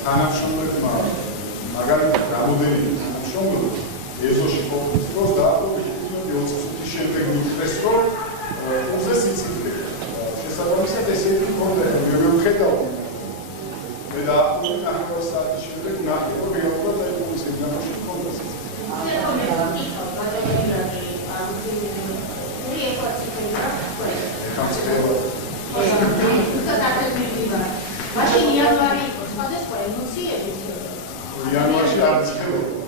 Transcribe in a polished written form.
თანამშრომლებმა მაგალითად რამოდენიმე თანამშრომლობა ეზოში ყოფნის დროს დაახლოებით 25 შემდეგ მითხრეს, რომ უზეს იწიდება. შესაბამისად ესე იგი მქონდა, მე ვხედავ მე დაახლოებით 9 საათის შემდეგ ნახე, რომ რეალურად აი ეს ნამოში მქონდა. იანვარში არ ცხელო.